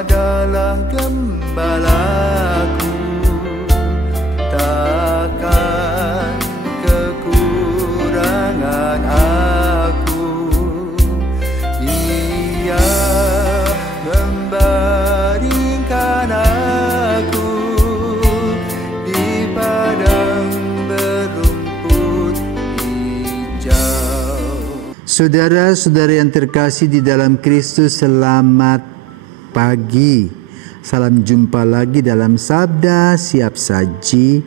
adalah gembalaku, takkan kekurangan aku. Ia membaringkan aku di padang berumput hijau. Saudara-saudara yang terkasih di dalam Kristus, selamat pagi. Salam jumpa lagi dalam Sabda Siap Saji,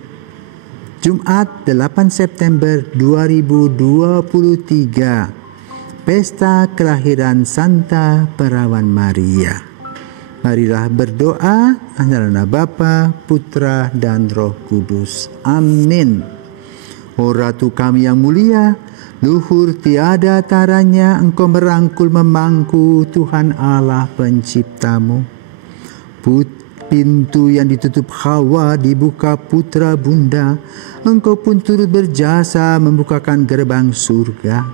Jumat 8 September 2023, Pesta Kelahiran Santa Perawan Maria. Marilah berdoa, Nama Bapa, Putra, dan Roh Kudus. Amin. O Ratu kami yang mulia, luhur tiada taranya Engkau merangkul memangku Tuhan Allah penciptamu. Pintu yang ditutup Hawa dibuka Putra Bunda, Engkau pun turut berjasa membukakan gerbang surga.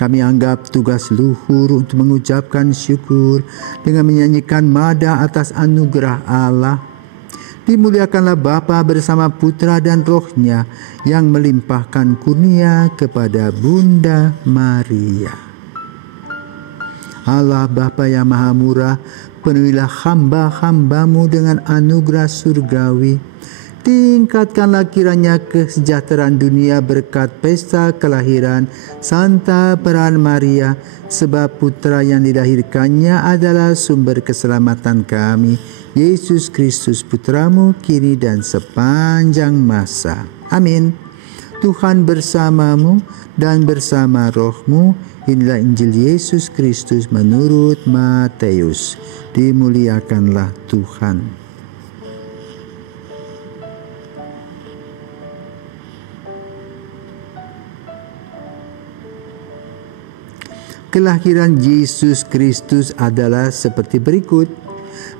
Kami anggap tugas luhur untuk mengucapkan syukur dengan menyanyikan madah atas anugerah Allah. Dimuliakanlah Bapa bersama Putra dan Roh-Nya yang melimpahkan kurnia kepada Bunda Maria. Allah Bapa yang Maha Murah, penuhilah hamba-hamba-Mu dengan anugerah surgawi. Tingkatkanlah kiranya kesejahteraan dunia berkat pesta kelahiran Santa Perawan Maria, sebab Putra yang dilahirkannya adalah sumber keselamatan kami, Yesus Kristus Putra-Mu, kini dan sepanjang masa. Amin. Tuhan bersamamu dan bersama Roh-Mu. Inilah Injil Yesus Kristus menurut Matius. Dimuliakanlah Tuhan. Kelahiran Yesus Kristus adalah seperti berikut.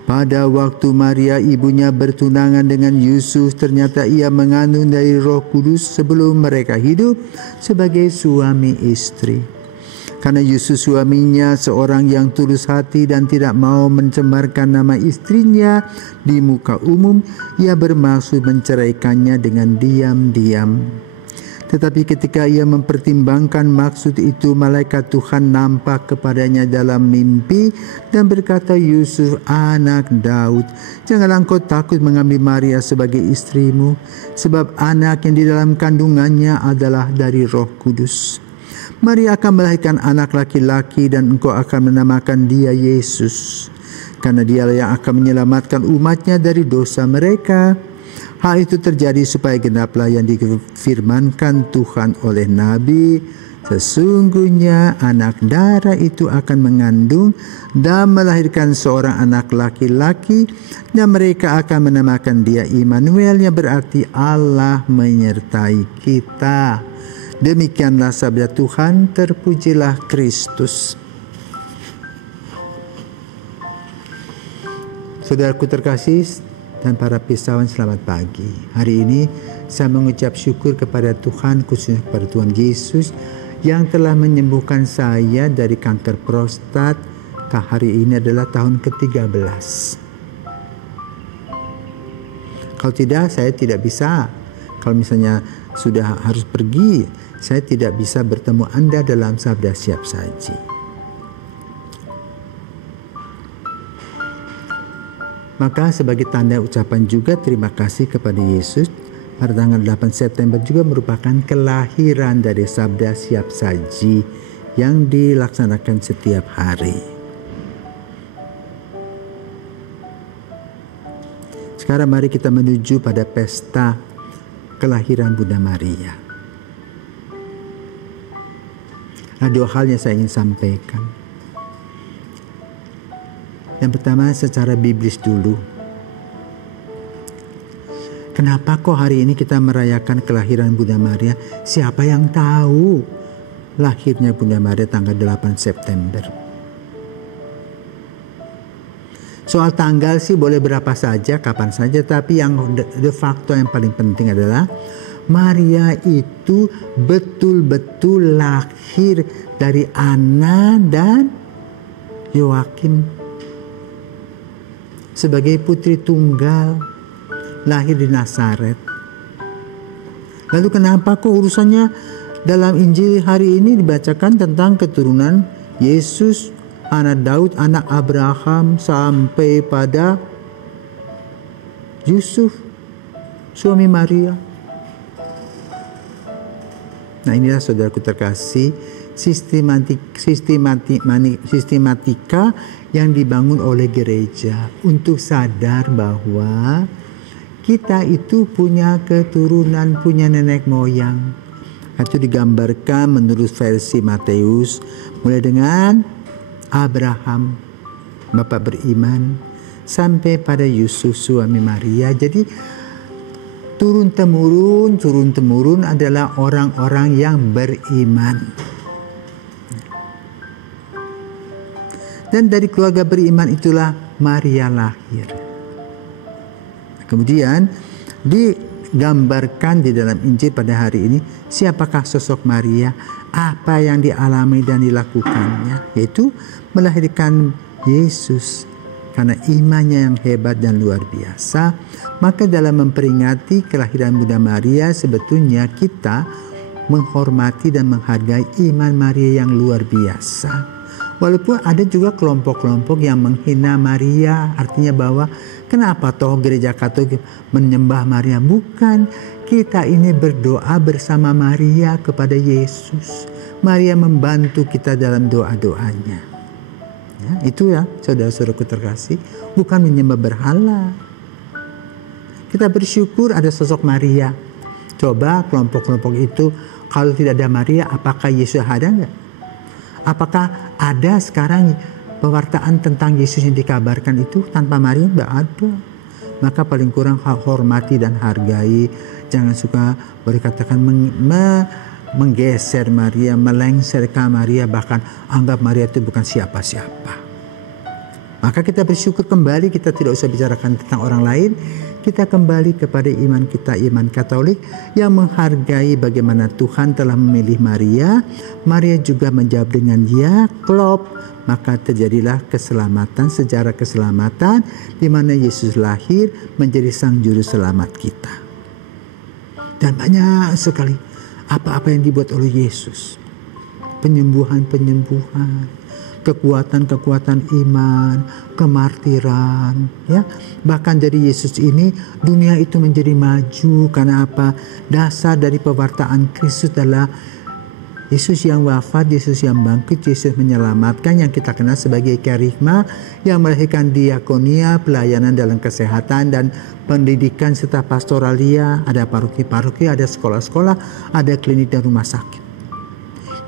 Pada waktu Maria ibunya bertunangan dengan Yusuf, ternyata ia mengandung dari Roh Kudus sebelum mereka hidup sebagai suami istri. Karena Yusuf suaminya seorang yang tulus hati dan tidak mau mencemarkan nama istrinya di muka umum, ia bermaksud menceraikannya dengan diam-diam. Tetapi ketika ia mempertimbangkan maksud itu, malaikat Tuhan nampak kepadanya dalam mimpi dan berkata, "Yusuf, anak Daud, janganlah engkau takut mengambil Maria sebagai istrimu, sebab anak yang di dalam kandungannya adalah dari Roh Kudus. Maria akan melahirkan anak laki-laki dan engkau akan menamakan dia Yesus, karena dialah yang akan menyelamatkan umatnya dari dosa mereka." Hal itu terjadi supaya genaplah yang difirmankan Tuhan oleh Nabi, "Sesungguhnya anak darah itu akan mengandung dan melahirkan seorang anak laki-laki, dan mereka akan menamakan dia Immanuel," yang berarti Allah menyertai kita. Demikianlah sabda Tuhan, terpujilah Kristus. Saudaraku terkasih dan para pisauan, selamat pagi. Hari ini saya mengucap syukur kepada Tuhan, khususnya kepada Tuhan Yesus yang telah menyembuhkan saya dari kanker prostat. Hari ini adalah tahun ke-13. Kalau tidak, saya tidak bisa. Kalau misalnya sudah harus pergi, saya tidak bisa bertemu Anda dalam Sabda Siap Saji. Maka sebagai tanda ucapan juga terima kasih kepada Yesus, pada tanggal 8 September juga merupakan kelahiran dari Sabda Siap Saji yang dilaksanakan setiap hari. Sekarang mari kita menuju pada pesta kelahiran Bunda Maria. Ada dua hal yang saya ingin sampaikan. Yang pertama secara biblis dulu. Kenapa kok hari ini kita merayakan kelahiran Bunda Maria? Siapa yang tahu lahirnya Bunda Maria tanggal 8 September? Soal tanggal sih boleh berapa saja, kapan saja. Tapi yang de facto yang paling penting adalah Maria itu betul-betul lahir dari Anna dan Yoakim. sebagai putri tunggal, lahir di Nazaret. Lalu kenapa kok urusannya dalam Injil hari ini dibacakan tentang keturunan Yesus, anak Daud, anak Abraham, sampai pada Yusuf, suami Maria. Nah, inilah saudaraku terkasih, sistematika yang dibangun oleh gereja untuk sadar bahwa kita itu punya keturunan, punya nenek moyang. Itu digambarkan menurut versi Matius, mulai dengan Abraham, bapak beriman, sampai pada Yusuf, suami Maria. Jadi turun-temurun adalah orang-orang yang beriman. Dan dari keluarga beriman itulah Maria lahir. Kemudian digambarkan di dalam Injil pada hari ini, siapakah sosok Maria, apa yang dialami dan dilakukannya, yaitu melahirkan Yesus. Karena imannya yang hebat dan luar biasa, maka dalam memperingati kelahiran Bunda Maria, sebetulnya kita menghormati dan menghargai iman Maria yang luar biasa. Walaupun ada juga kelompok-kelompok yang menghina Maria, artinya bahwa kenapa toh gereja Katolik menyembah Maria? Bukan, kita ini berdoa bersama Maria kepada Yesus. Maria membantu kita dalam doa-doanya. Ya, itu ya saudara-saudaraku terkasih, bukan menyembah berhala. Kita bersyukur ada sosok Maria. Coba kelompok-kelompok itu, kalau tidak ada Maria, apakah Yesus ada enggak? Apakah ada sekarang pewartaan tentang Yesus yang dikabarkan itu tanpa Maria? Enggak ada. Maka paling kurang hormati dan hargai. Jangan suka berkatakan menggeser Maria, melengsarkan Maria, bahkan anggap Maria itu bukan siapa-siapa. Maka kita bersyukur kembali, kita tidak usah bicarakan tentang orang lain. Kita kembali kepada iman kita, iman Katolik yang menghargai bagaimana Tuhan telah memilih Maria. Maria juga menjawab dengan ya, klop. Maka terjadilah keselamatan, sejarah keselamatan di mana Yesus lahir menjadi sang juru selamat kita. Dan banyak sekali apa-apa yang dibuat oleh Yesus. Penyembuhan-penyembuhan, kekuatan-kekuatan iman, kemartiran, ya. Bahkan dari Yesus ini dunia itu menjadi maju karena apa? Dasar dari pewartaan Kristus adalah Yesus yang wafat, Yesus yang bangkit, Yesus menyelamatkan, yang kita kenal sebagai kerigma, yang melahirkan diakonia, pelayanan dalam kesehatan dan pendidikan serta pastoralia, ada paroki-paroki, ada sekolah-sekolah, ada klinik dan rumah sakit.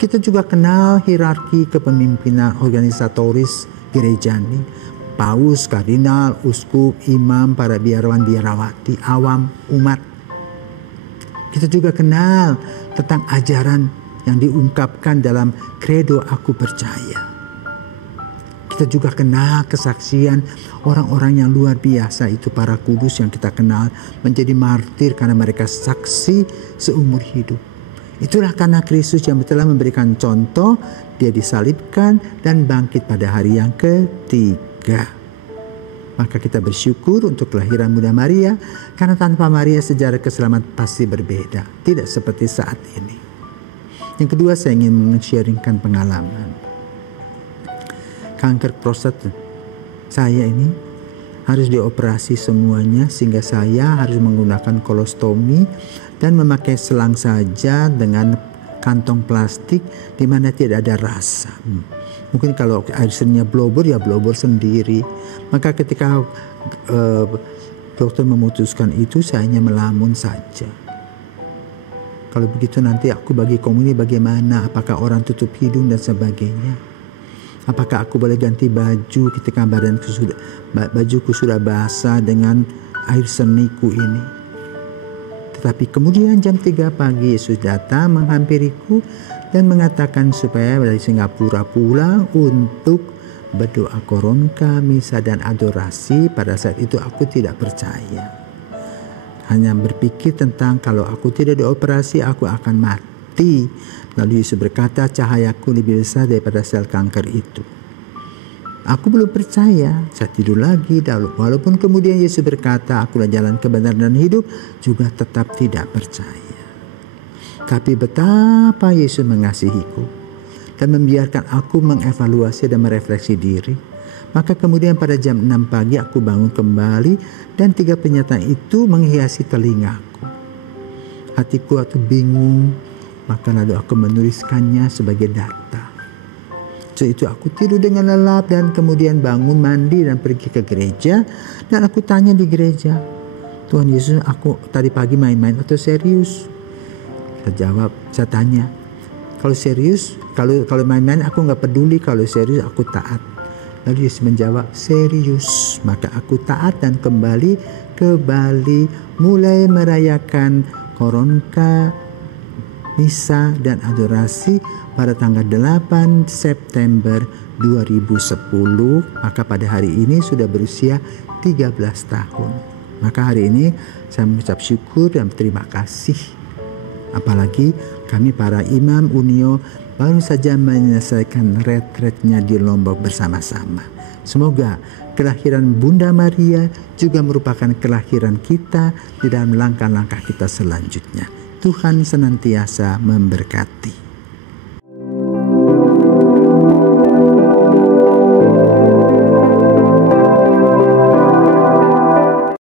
Kita juga kenal hierarki kepemimpinan organisatoris gereja ini. Paus, kardinal, uskup, imam, para biarawan, biarawati, awam, umat. Kita juga kenal tentang ajaran yang diungkapkan dalam kredo aku percaya. Kita juga kenal kesaksian orang-orang yang luar biasa, itu para kudus yang kita kenal menjadi martir karena mereka saksi seumur hidup. Itulah karena Kristus yang telah memberikan contoh, dia disalibkan dan bangkit pada hari yang ketiga. Maka kita bersyukur untuk kelahiran Bunda Maria, karena tanpa Maria sejarah keselamatan pasti berbeda, tidak seperti saat ini. Yang kedua, saya ingin men-sharingkan pengalaman. Kanker prostat saya ini harus dioperasi semuanya, sehingga saya harus menggunakan kolostomi dan memakai selang saja dengan kantong plastik di mana tidak ada rasa. Mungkin kalau air seninya blobor, ya blobor sendiri. Maka ketika dokter memutuskan itu, saya hanya melamun saja. Kalau begitu nanti aku bagi komuni bagaimana? Apakah orang tutup hidung dan sebagainya? Apakah aku boleh ganti baju ketika bajuku sudah basah dengan air seniku ini? Tetapi kemudian jam 3 pagi Yesus datang menghampiriku dan mengatakan supaya dari Singapura pulang untuk berdoa koronka, misa dan adorasi. Pada saat itu aku tidak percaya. Hanya berpikir tentang kalau aku tidak dioperasi aku akan mati. Lalu Yesus berkata, cahayaku lebih besar daripada sel kanker itu. Aku belum percaya. Saya tidur lagi. Walaupun kemudian Yesus berkata, akulah jalan kebenaran dan hidup, juga tetap tidak percaya. Tapi betapa Yesus mengasihiku dan membiarkan aku mengevaluasi dan merefleksi diri. Maka kemudian pada jam 6 pagi aku bangun kembali dan 3 pernyataan itu menghiasi telingaku. Hatiku waktu bingung, maka lalu aku menuliskannya sebagai data. Setelah itu aku tidur dengan lelap dan kemudian bangun, mandi dan pergi ke gereja. Dan aku tanya di gereja, Tuhan Yesus, aku tadi pagi main-main atau serius? Saya tanya, kalau serius, kalau main-main aku gak peduli, kalau serius aku taat. Lalu Yesus menjawab, serius. Maka aku taat dan kembali ke Bali, mulai merayakan Koronka, misa dan adorasi pada tanggal 8 September 2010. Maka pada hari ini sudah berusia 13 tahun. Maka hari ini saya mengucap syukur dan terima kasih. Apalagi kami para imam Unio baru saja menyelesaikan retretnya di Lombok bersama-sama. Semoga kelahiran Bunda Maria juga merupakan kelahiran kita di dalam langkah-langkah kita selanjutnya. Tuhan senantiasa memberkati.